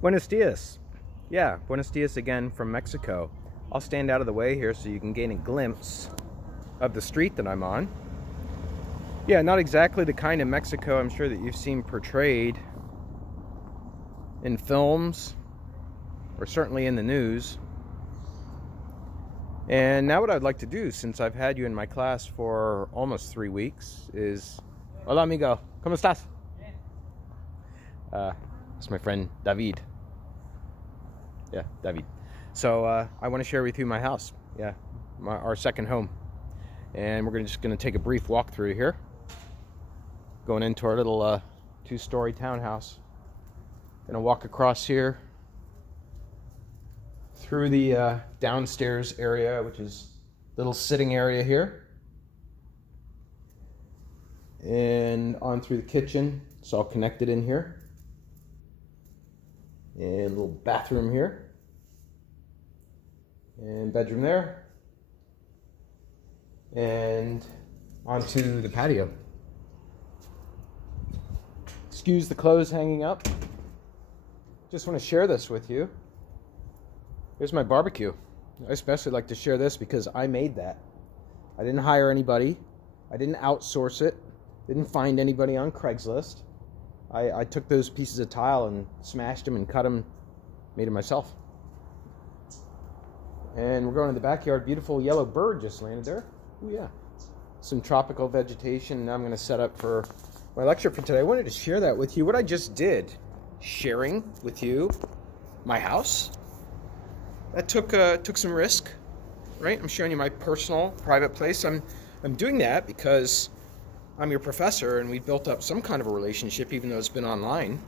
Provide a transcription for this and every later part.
Buenos dias. Yeah, buenos dias again from Mexico. I'll stand out of the way here so you can gain a glimpse of the street that I'm on. Yeah, not exactly the kind of Mexico I'm sure that you've seen portrayed in films or certainly in the news. And now what I'd like to do, since I've had you in my class for almost 3 weeks, is... Hola amigo, ¿cómo estás? It's my friend David. Yeah, David. So I want to share with you my house. Yeah, our second home. And we're just going to take a brief walk through here. Going into our little 2-story townhouse. Going to walk across here through the downstairs area, which is a little sitting area here. And on through the kitchen. It's all connected in here. And a little bathroom here. And bedroom there. And onto the patio. Excuse the clothes hanging up. Just want to share this with you. Here's my barbecue. I especially like to share this because I made that. I didn't hire anybody. I didn't outsource it. Didn't find anybody on Craigslist. I took those pieces of tile and smashed them and cut them, made it myself. And we're going to the backyard. Beautiful yellow bird just landed there. Oh yeah. Some tropical vegetation. Now I'm going to set up for my lecture for today. I wanted to share that with you. What I just did, sharing with you my house, that took some risk, right? I'm showing you my personal, private place. I'm doing that because I'm your professor, and we built up some kind of a relationship, even though it's been online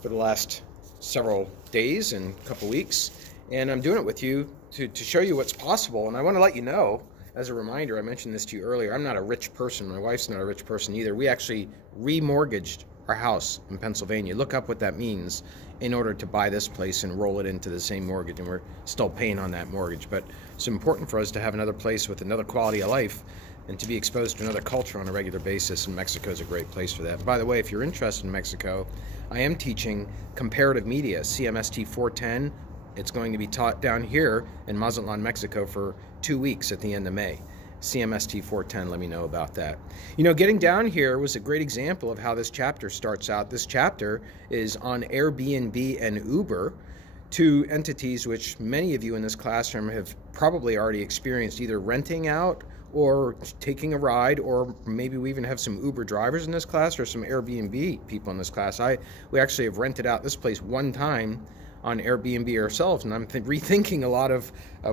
for the last several days and a couple weeks. And I'm doing it with you to show you what's possible. And I want to let you know, as a reminder, I mentioned this to you earlier, I'm not a rich person. My wife's not a rich person either. We actually remortgaged our house in Pennsylvania. Look up what that means in order to buy this place and roll it into the same mortgage. And we're still paying on that mortgage. But it's important for us to have another place with another quality of life and to be exposed to another culture on a regular basis, and Mexico is a great place for that. By the way, if you're interested in Mexico, I am teaching comparative media, CMST 410. It's going to be taught down here in Mazatlan, Mexico for 2 weeks at the end of May. CMST 410, let me know about that. You know, getting down here was a great example of how this chapter starts out. This chapter is on Airbnb and Uber, 2 entities which many of you in this classroom have probably already experienced, either renting out or taking a ride, or maybe we even have some Uber drivers in this class or some Airbnb people in this class. We actually have rented out this place one time on Airbnb ourselves, and I'm rethinking a lot of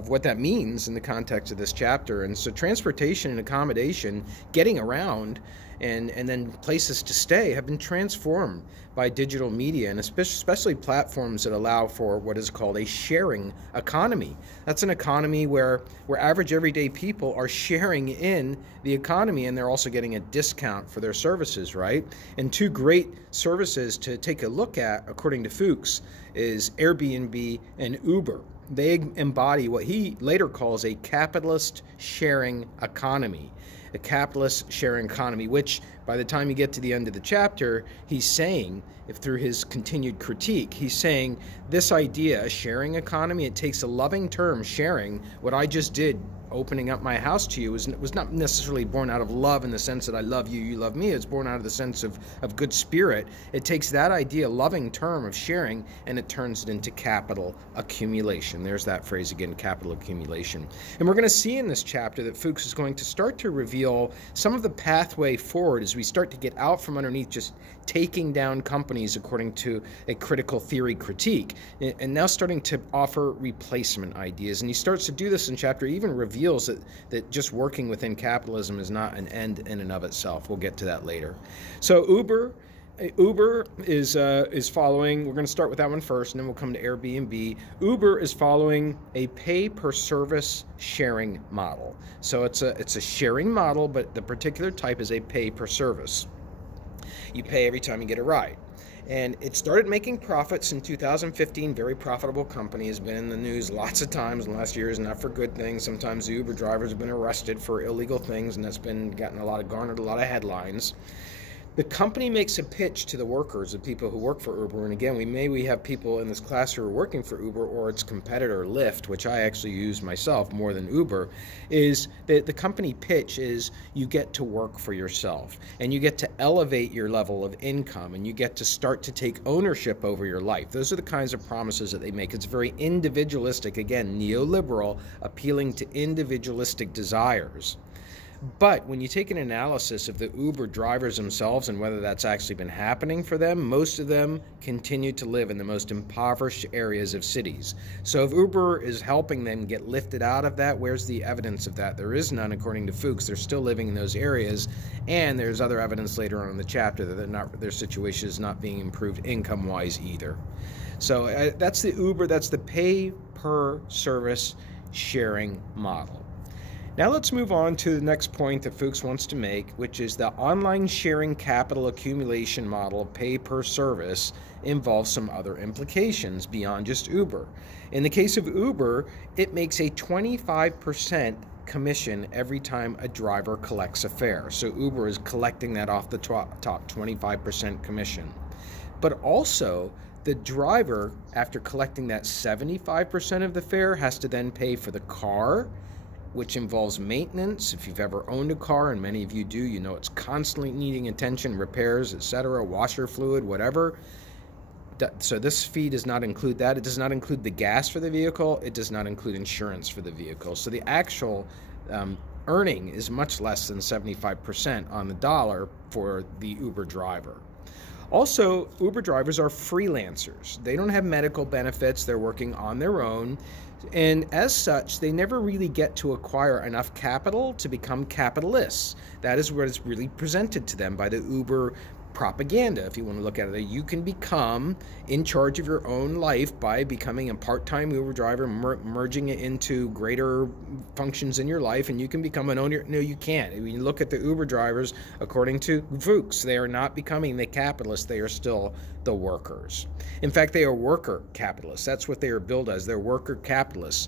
what that means in the context of this chapter. And so transportation and accommodation, getting around, and then places to stay have been transformed by digital media, and especially platforms that allow for what is called a sharing economy. That's an economy where average everyday people are sharing in the economy, and they're also getting a discount for their services, right? And 2 great services to take a look at, according to Fuchs, is Airbnb and Uber. They embody what he later calls a capitalist sharing economy. A capitalist sharing economy, which by the time you get to the end of the chapter, he's saying, if through his continued critique, he's saying this idea, a sharing economy, it takes a loving term, sharing. What I just did, opening up my house to you, was not necessarily born out of love in the sense that I love you, you love me. It's born out of the sense of good spirit. It takes that idea, loving term of sharing, and it turns it into capital accumulation. There's that phrase again, capital accumulation. And we're going to see in this chapter that Fuchs is going to start to reveal some of the pathway forward as we start to get out from underneath just taking down companies according to a critical theory critique, and now starting to offer replacement ideas. And he starts to do this in chapter, even reveals that just working within capitalism is not an end in and of itself. We'll get to that later. So Uber is following, we're going to start with that one first, and then we'll come to Airbnb. Uber is following a pay-per-service sharing model. So it's a sharing model, but the particular type is a pay-per-service. You pay every time you get a ride. And it started making profits in 2015. Very profitable company, has been in the news lots of times in the last years, not for good things. Sometimes the Uber drivers have been arrested for illegal things, and that's been garnered a lot of headlines. The company makes a pitch to the workers, the people who work for Uber, and again, we have people in this class who are working for Uber or its competitor Lyft, which I actually use myself more than Uber, is that the company pitch is you get to work for yourself and you get to elevate your level of income and you get to start to take ownership over your life. Those are the kinds of promises that they make. It's very individualistic, again, neoliberal, appealing to individualistic desires. But when you take an analysis of the Uber drivers themselves and whether that's actually been happening for them, most of them continue to live in the most impoverished areas of cities. So if Uber is helping them get lifted out of that, where's the evidence of that? There is none, according to Fuchs. They're still living in those areas, and there's other evidence later on in the chapter that their situation is not being improved income-wise either. So that's the Uber, that's the pay-per-service sharing model. Now let's move on to the next point that Fuchs wants to make, which is the online sharing capital accumulation model of pay per service involves some other implications beyond just Uber. In the case of Uber, it makes a 25% commission every time a driver collects a fare. So Uber is collecting that off the top 25% commission. But also, the driver, after collecting that 75% of the fare, has to then pay for the car, which involves maintenance. If you've ever owned a car, and many of you do, you know it's constantly needing attention, repairs, etc., washer fluid, whatever. So this fee does not include that. It does not include the gas for the vehicle. It does not include insurance for the vehicle. So the actual earning is much less than 75% on the dollar for the Uber driver. Also, Uber drivers are freelancers. They don't have medical benefits. They're working on their own. And as such, they never really get to acquire enough capital to become capitalists. That is what is really presented to them by the Uber propaganda, if you want to look at it. You can become in charge of your own life by becoming a part-time Uber driver, merging it into greater functions in your life, and you can become an owner. No, you can't. When you look at the Uber drivers, according to Fuchs, they are not becoming the capitalists. They are still the workers. In fact, they are worker capitalists. That's what they are billed as. They're worker capitalists,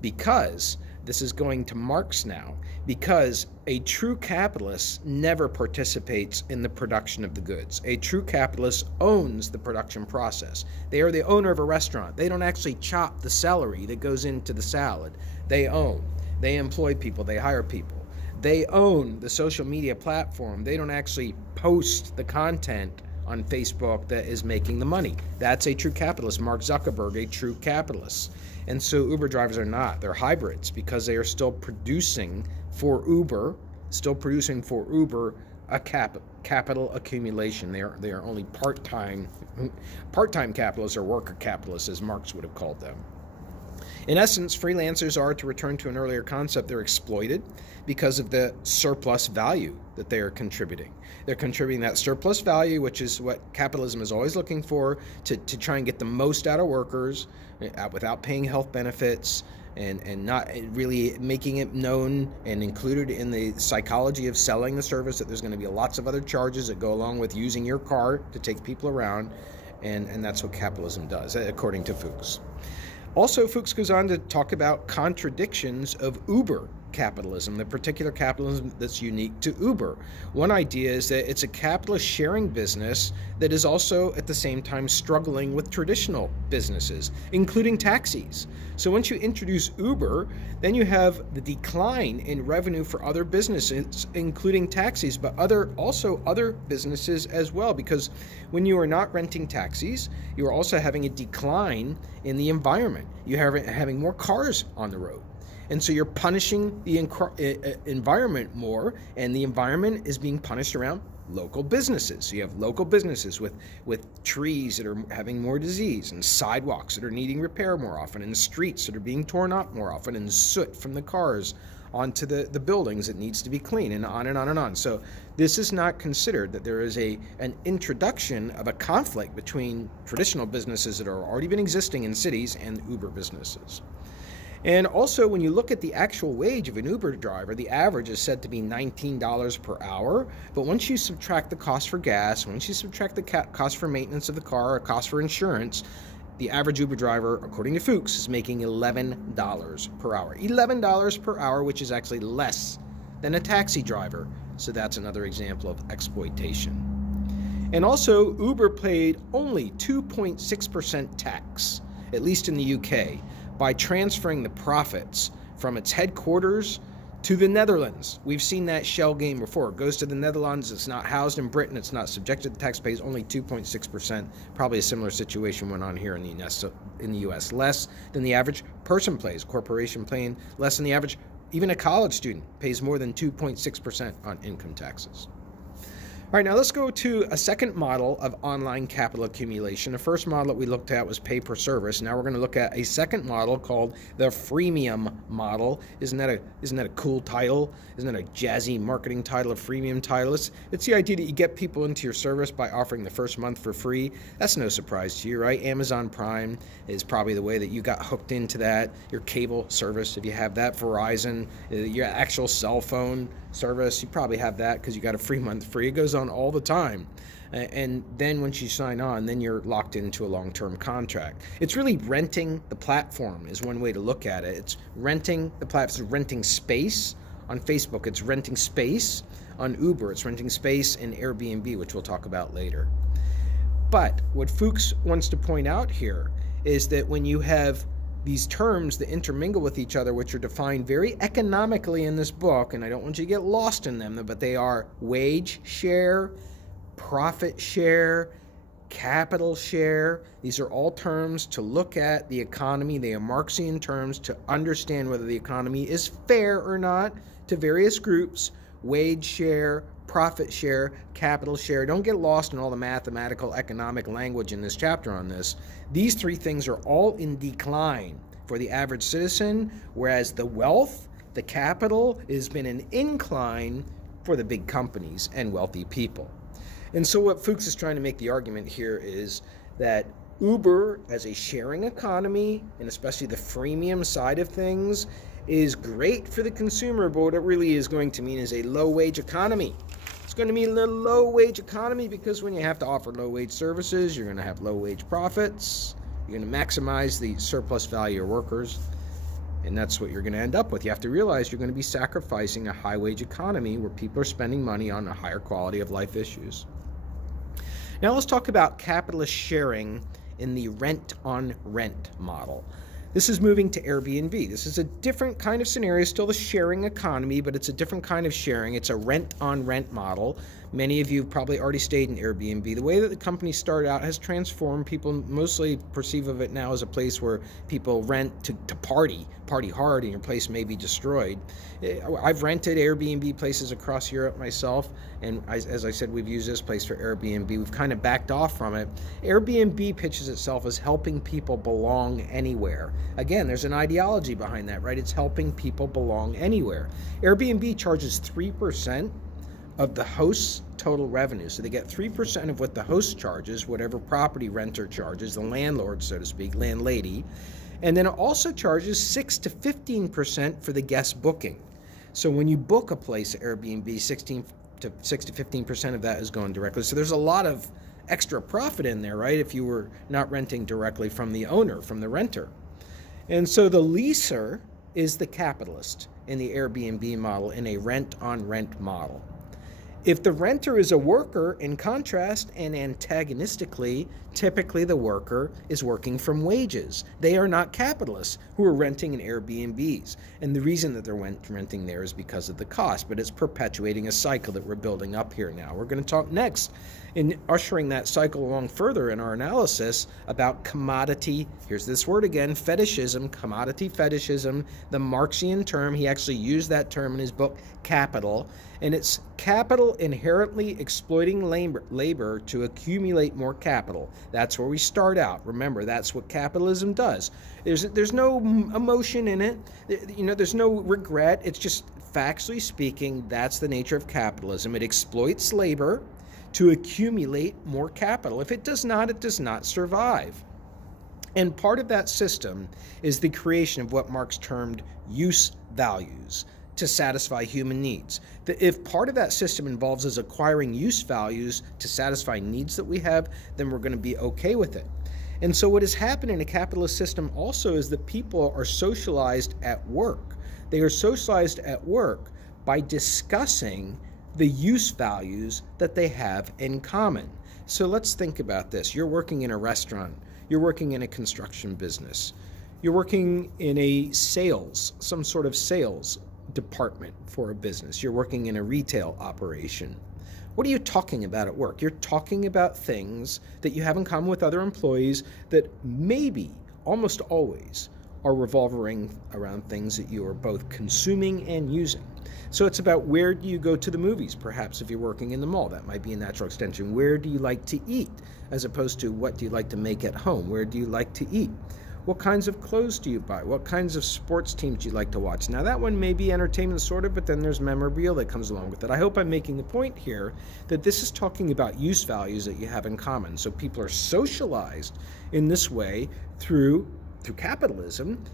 because this is going to Marx now, because a true capitalist never participates in the production of the goods. A true capitalist owns the production process. They are the owner of a restaurant. They don't actually chop the celery that goes into the salad. They own. They employ people. They hire people. They own the social media platform. They don't actually post the content on Facebook that is making the money. That's a true capitalist. Mark Zuckerberg, a true capitalist. And so Uber drivers are not. They're hybrids because they are still producing for Uber, a capital accumulation. They are only part-time capitalists or worker capitalists, as Marx would have called them. In essence, freelancers are, to return to an earlier concept, they're exploited because of the surplus value that they are contributing. They're contributing that surplus value, which is what capitalism is always looking for, to try and get the most out of workers without paying health benefits and not really making it known and included in the psychology of selling the service that there's going to be lots of other charges that go along with using your car to take people around, and that's what capitalism does, according to Fuchs. Also, Fuchs goes on to talk about contradictions of Uber capitalism, the particular capitalism that's unique to Uber. One idea is that it's a capitalist sharing business that is also at the same time struggling with traditional businesses, including taxis. So once you introduce Uber, then you have the decline in revenue for other businesses, including taxis, but also other businesses as well, because when you are not renting taxis, you are also having a decline in the environment. You're having more cars on the road. And so you're punishing the environment more, and the environment is being punished around local businesses. So you have local businesses with trees that are having more disease, and sidewalks that are needing repair more often, and streets that are being torn up more often, and soot from the cars onto the buildings that needs to be clean, and on and on and on. So this is not considered that there is an introduction of a conflict between traditional businesses that are already been existing in cities and Uber businesses. And also, when you look at the actual wage of an Uber driver, the average is said to be $19 per hour. But once you subtract the cost for gas, once you subtract the cost for maintenance of the car, or cost for insurance, the average Uber driver, according to Fuchs, is making $11 per hour. $11 per hour, which is actually less than a taxi driver. So that's another example of exploitation. And also, Uber paid only 2.6% tax, at least in the UK, by transferring the profits from its headquarters to the Netherlands. We've seen that shell game before. It goes to the Netherlands, it's not housed in Britain, it's not subjected to tax, pays only 2.6%. Probably a similar situation went on here in the US. Less than the average person pays, corporation paying less than the average, even a college student pays more than 2.6% on income taxes. All right, now let's go to a second model of online capital accumulation. The first model that we looked at was pay per service. Now we're going to look at a second model called the freemium model. Isn't that a cool title? Isn't that a jazzy marketing title, a freemium title? It's the idea that you get people into your service by offering the first month for free. That's no surprise to you, right? Amazon Prime is probably the way that you got hooked into that. Your cable service, if you have that, Verizon, your actual cell phone service, you probably have that because you got a free month free. It goes on all the time. And then once you sign on, then you're locked into a long-term contract. It's really renting the platform is one way to look at it. It's renting the platform, it's renting space on Facebook. It's renting space on Uber. It's renting space in Airbnb, which we'll talk about later. But what Fuchs wants to point out here is that when you have these terms that intermingle with each other, which are defined very economically in this book, and I don't want you to get lost in them, but they are wage share, profit share, capital share. These are all terms to look at the economy. They are Marxian terms to understand whether the economy is fair or not to various groups. Wage share, profit share, capital share. Don't get lost in all the mathematical economic language in this chapter on this. These three things are all in decline for the average citizen, whereas the wealth, the capital, has been an incline for the big companies and wealthy people. And so what Fuchs is trying to make the argument here is that Uber as a sharing economy, and especially the freemium side of things, is great for the consumer, but what it really is going to mean is a low-wage economy. It's going to mean a low-wage economy because when you have to offer low-wage services, you're going to have low-wage profits. You're going to maximize the surplus value of workers, and that's what you're going to end up with. You have to realize you're going to be sacrificing a high-wage economy where people are spending money on a higher quality of life issues. Now let's talk about capitalist sharing in the rent-on-rent model. This is moving to Airbnb. This is a different kind of scenario, still the sharing economy, but it's a different kind of sharing. It's a rent-on-rent model. Many of you have probably already stayed in Airbnb. The way that the company started out has transformed. People mostly perceive of it now as a place where people rent to party hard, and your place may be destroyed. I've rented Airbnb places across Europe myself, and as I said, we've used this place for Airbnb. We've kind of backed off from it. Airbnb pitches itself as helping people belong anywhere. Again, there's an ideology behind that, right? It's helping people belong anywhere. Airbnb charges 3% of the host's total revenue. So they get 3% of what the host charges, whatever property renter charges, the landlord, so to speak, landlady. And then it also charges 6 to 15% for the guest booking. So when you book a place at Airbnb, 6 to 15% of that is going directly. So there's a lot of extra profit in there, right? If you were not renting directly from the owner, from the renter. And so the leaser is the capitalist in the Airbnb model, in a rent-on-rent model. If the renter is a worker, in contrast and antagonistically, typically the worker is working from wages. They are not capitalists who are renting in Airbnbs. And the reason that they're renting there is because of the cost, but it's perpetuating a cycle that we're building up here now. We're going to talk next in ushering that cycle along further in our analysis about commodity, here's this word again, fetishism, commodity fetishism, the Marxian term. He actually used that term in his book, Capital. And it's capital inherently exploiting labor to accumulate more capital. That's where we start out. Remember, that's what capitalism does. There's no emotion in it. There's no regret. It's just factually speaking, that's the nature of capitalism. It exploits labor to accumulate more capital. If it does not survive. And part of that system is the creation of what Marx termed use values to satisfy human needs. If part of that system involves us acquiring use values to satisfy needs that we have, then we're going to be okay with it. And so what has happened in a capitalist system also is that people are socialized at work. They are socialized at work by discussing the use values that they have in common. So let's think about this. You're working in a restaurant. You're working in a construction business. You're working in a sales, some sort of sales department for a business. You're working in a retail operation. What are you talking about at work? You're talking about things that you have in common with other employees that maybe, almost always, are revolving around things that you are both consuming and using. So it's about, where do you go to the movies? Perhaps if you're working in the mall, that might be a natural extension. Where do you like to eat? As opposed to, what do you like to make at home? Where do you like to eat? What kinds of clothes do you buy? What kinds of sports teams do you like to watch? Now that one may be entertainment sort of, but then there's memorabilia that comes along with it. I hope I'm making the point here that this is talking about use values that you have in common. So people are socialized in this way through capitalism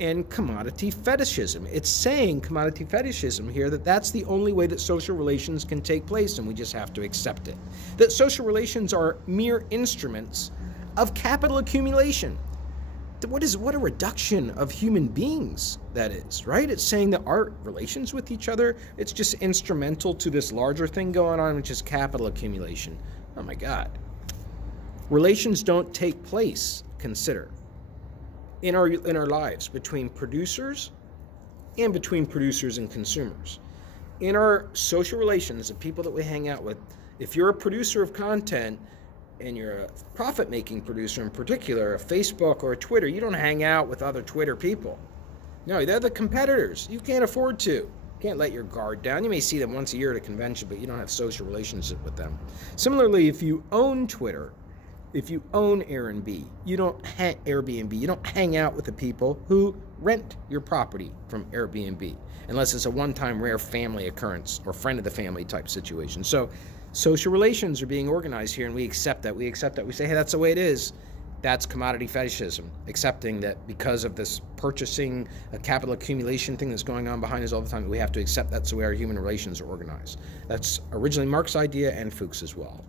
and commodity fetishism. It's saying commodity fetishism here, that that's the only way that social relations can take place, and we just have to accept it. That social relations are mere instruments of capital accumulation. What a reduction of human beings that is, right? It's saying that our relations with each other, it's just instrumental to this larger thing going on, which is capital accumulation. Oh my God. Relations don't take place, consider, in our lives between producers and between producers and consumers. In our social relations, the people that we hang out with, if you're a producer of content, and you're a profit-making producer in particular, a Facebook or a Twitter, you don't hang out with other Twitter people. No, they're the competitors. You can't afford to. You can't let your guard down. You may see them once a year at a convention, but you don't have social relationship with them. Similarly, if you own Twitter, if you own Airbnb, you don't hang out with the people who rent your property from Airbnb, unless it's a one-time rare family occurrence or friend of the family type situation. So social relations are being organized here, and we accept that. We say, hey, that's the way it is. That's commodity fetishism, accepting that because of this purchasing, a capital accumulation thing that's going on behind us all the time, we have to accept that's the way our human relations are organized. That's originally Marx's idea and Fuchs as well.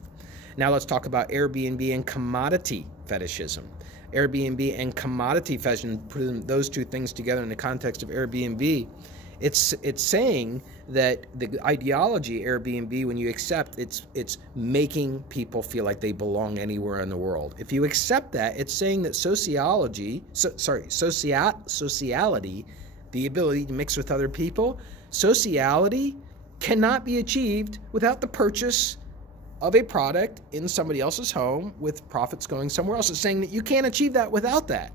Now let's talk about Airbnb and commodity fetishism. Airbnb and commodity fetishism, putting those two things together in the context of Airbnb, it's saying that the ideology Airbnb, when you accept, it's making people feel like they belong anywhere in the world. If you accept that, it's saying that sociality, the ability to mix with other people, sociality cannot be achieved without the purchase of a product in somebody else's home with profits going somewhere else. It's saying that you can't achieve that without that.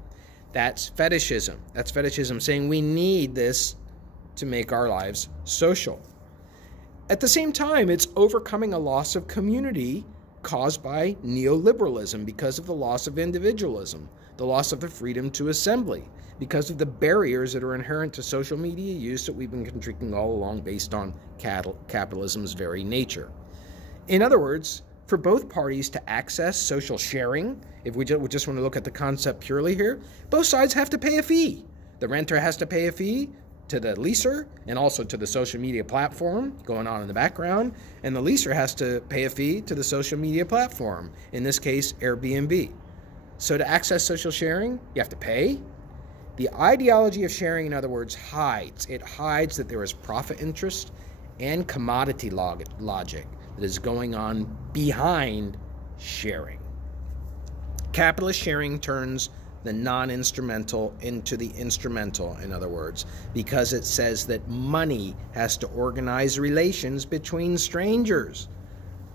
That's fetishism. That's fetishism, saying we need this to make our lives social. At the same time, it's overcoming a loss of community caused by neoliberalism because of the loss of individualism, the loss of the freedom to assembly, because of the barriers that are inherent to social media use that we've been critiquing all along based on capitalism's very nature. In other words, for both parties to access social sharing, if we just want to look at the concept purely here, both sides have to pay a fee. The renter has to pay a fee to the leaser and also to the social media platform going on in the background, and the leaser has to pay a fee to the social media platform, in this case Airbnb. So to access social sharing, you have to pay. The ideology of sharing, in other words, hides that there is profit interest and commodity logic that is going on behind sharing. Capitalist sharing turns the non-instrumental into the instrumental, in other words, because it says that money has to organize relations between strangers.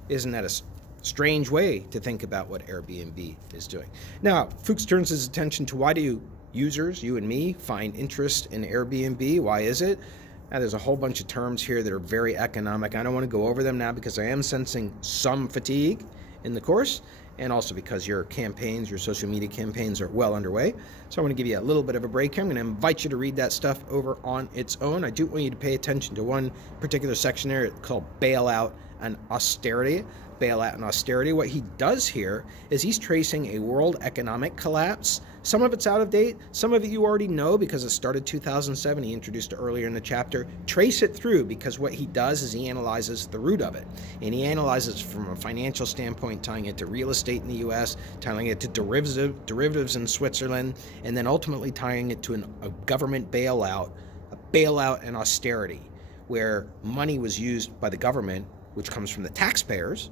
Isn't that a strange way to think about what Airbnb is doing? Now, Fuchs turns his attention to, why do users, you and me, find interest in Airbnb? Why is it? Now, there's a whole bunch of terms here that are very economic. I don't want to go over them now because I am sensing some fatigue in the course, and also because your campaigns, your social media campaigns are well underway. So I want to give you a little bit of a break here. I'm going to invite you to read that stuff over on its own. I do want you to pay attention to one particular section there called bailout and austerity. Bailout and austerity. What he does here is he's tracing a world economic collapse. Some of it's out of date. Some of it you already know because it started 2007. He introduced it earlier in the chapter. Trace it through, because what he does is he analyzes the root of it. And he analyzes from a financial standpoint, tying it to real estate in the U.S., tying it to derivatives in Switzerland, and then ultimately tying it to a government bailout and austerity, where money was used by the government, which comes from the taxpayers,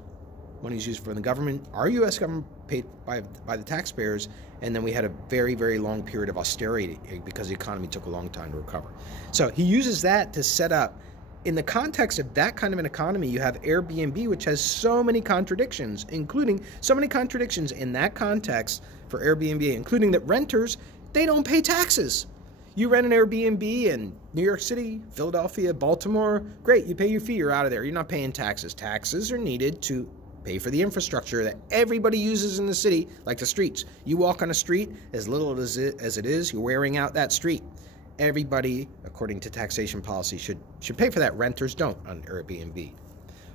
money is used for the government, our U.S. government paid by the taxpayers, and then we had a very, very long period of austerity because the economy took a long time to recover. So he uses that to set up, in the context of that kind of an economy, you have Airbnb, which has so many contradictions, including so many contradictions in that context for Airbnb, including that renters, they don't pay taxes. You rent an Airbnb in New York City, Philadelphia, Baltimore, great, you pay your fee, you're out of there. You're not paying taxes. Taxes are needed to pay for the infrastructure that everybody uses in the city, like the streets. You walk on a street, as little as it is, you're wearing out that street. Everybody, according to taxation policy, should pay for that. Renters don't on Airbnb.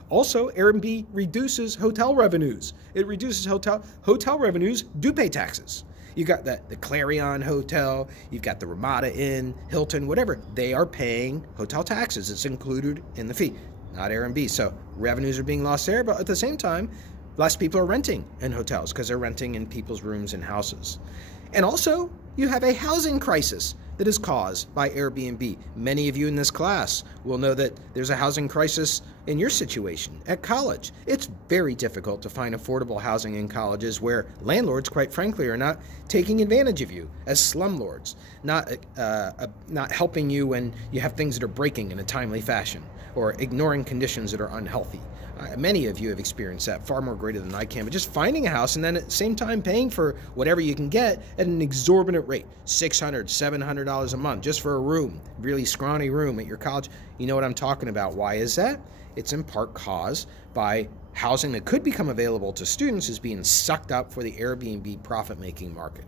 Also, Airbnb reduces hotel revenues. It reduces hotel revenues do pay taxes. You got the Clarion Hotel, you've got the Ramada Inn, Hilton, whatever. They are paying hotel taxes. It's included in the fee, not Airbnb. So revenues are being lost there, but at the same time, less people are renting in hotels because they're renting in people's rooms and houses. And also, you have a housing crisis that is caused by Airbnb. Many of you in this class will know that there's a housing crisis in your situation at college. It's very difficult to find affordable housing in colleges where landlords, quite frankly, are not taking advantage of you as slumlords, not helping you when you have things that are breaking in a timely fashion or ignoring conditions that are unhealthy. Many of you have experienced that far more greater than I can, but just finding a house and then at the same time paying for whatever you can get at an exorbitant rate, $600, $700 a month just for a room, really scrawny room at your college. You know what I'm talking about. Why is that? It's in part caused by housing that could become available to students is being sucked up for the Airbnb profit-making market.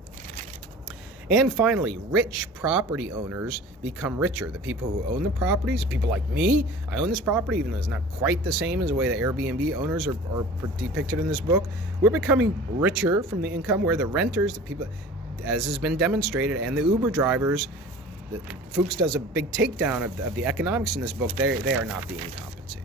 And finally, rich property owners become richer. The people who own the properties, people like me, I own this property, even though it's not quite the same as the way the Airbnb owners are depicted in this book. We're becoming richer from the income, where the renters, the people, as has been demonstrated, and the Uber drivers, Fuchs does a big takedown of the economics in this book. They are not being compensated.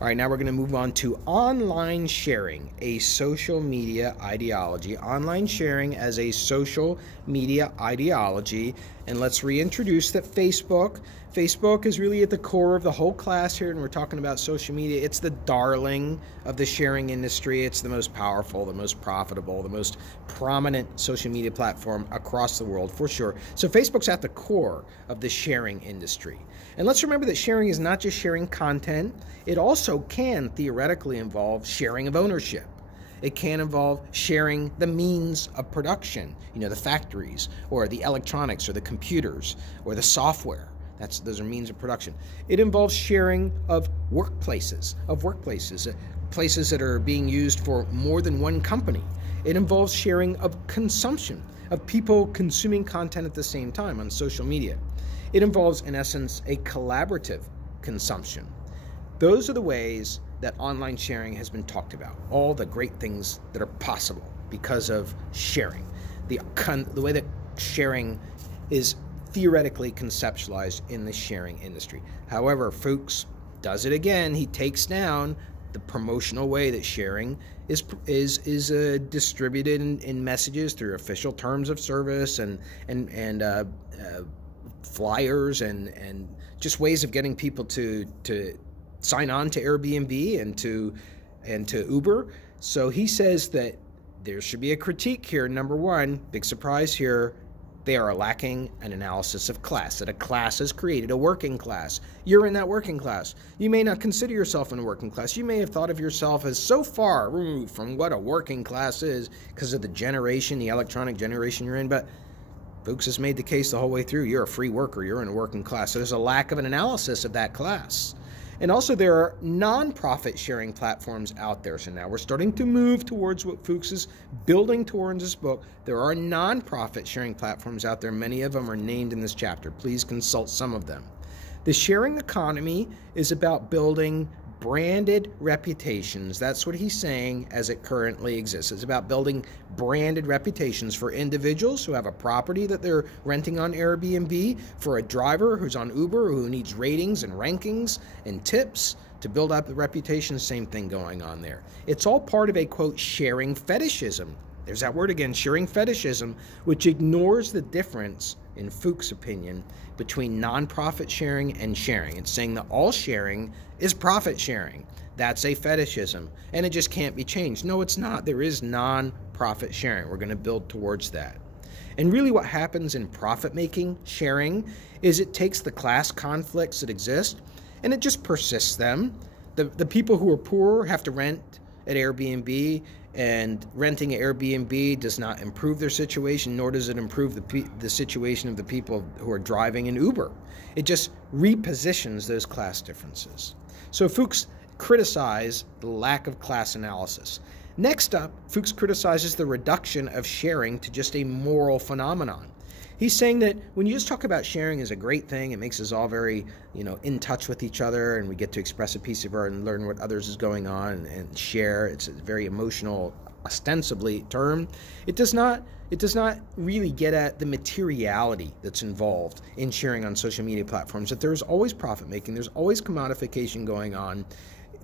All right, now we're going to move on to online sharing, a social media ideology. Online sharing as a social media ideology. And let's reintroduce that Facebook is really at the core of the whole class here, and we're talking about social media. It's the darling of the sharing industry. It's the most powerful, the most profitable, the most prominent social media platform across the world, for sure. So Facebook's at the core of the sharing industry. And let's remember that sharing is not just sharing content. It also can theoretically involve sharing of ownership. It can involve sharing the means of production, the factories or the electronics or the computers or the software. Those are means of production. It involves sharing of workplaces, places that are being used for more than one company. It involves sharing of consumption, of people consuming content at the same time on social media. It involves, in essence, a collaborative consumption. Those are the ways that online sharing has been talked about, all the great things that are possible because of sharing. The way that sharing is theoretically conceptualized in the sharing industry. However, Fuchs does it again. He takes down the promotional way that sharing is distributed in messages through official terms of service and flyers and just ways of getting people to sign on to Airbnb and to Uber. So he says that there should be a critique here. Number one, big surprise here, they are lacking an analysis of class, that a class has created a working class. You're in that working class. You may not consider yourself in a working class. You may have thought of yourself as so far removed from what a working class is because of the generation, the electronic generation you're in, but Fuchs has made the case the whole way through. You're a free worker. You're in a working class. So there's a lack of an analysis of that class. And also there are non-profit sharing platforms out there. So now we're starting to move towards what Fuchs is building towards this book. There are non-profit sharing platforms out there. Many of them are named in this chapter. Please consult some of them. The sharing economy is about building branded reputations. That's what he's saying as it currently exists. It's about building branded reputations for individuals who have a property that they're renting on Airbnb, for a driver who's on Uber who needs ratings and rankings and tips to build up the reputation. Same thing going on there. It's all part of a, quote, sharing fetishism. There's that word again, sharing fetishism, which ignores the difference, in Fuchs' opinion, between non-profit sharing and sharing. It's saying that all sharing is profit sharing. That's a fetishism, and it just can't be changed. No, it's not. There is non-profit sharing. We're going to build towards that. And really what happens in profit-making sharing is it takes the class conflicts that exist and it just persists them. The people who are poor have to rent at Airbnb, and renting at Airbnb does not improve their situation, nor does it improve the situation of the people who are driving in Uber. It just repositions those class differences. So Fuchs criticized the lack of class analysis. Next up, Fuchs criticizes the reduction of sharing to just a moral phenomenon. He's saying that when you just talk about sharing as a great thing, it makes us all very, in touch with each other, and we get to express a piece of art and learn what others is going on and share. It's a very emotional, ostensibly term. It does not really get at the materiality that's involved in sharing on social media platforms, that there's always profit making, there's always commodification going on,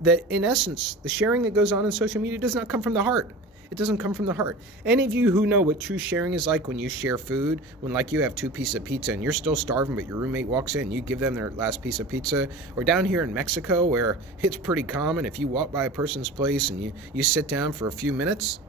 that in essence, the sharing that goes on in social media does not come from the heart. It doesn't come from the heart. Any of you who know what true sharing is like when you share food, when like you have 2 pieces of pizza and you're still starving, but your roommate walks in and you give them their last piece of pizza, or down here in Mexico where it's pretty common if you walk by a person's place and you sit down for a few minutes,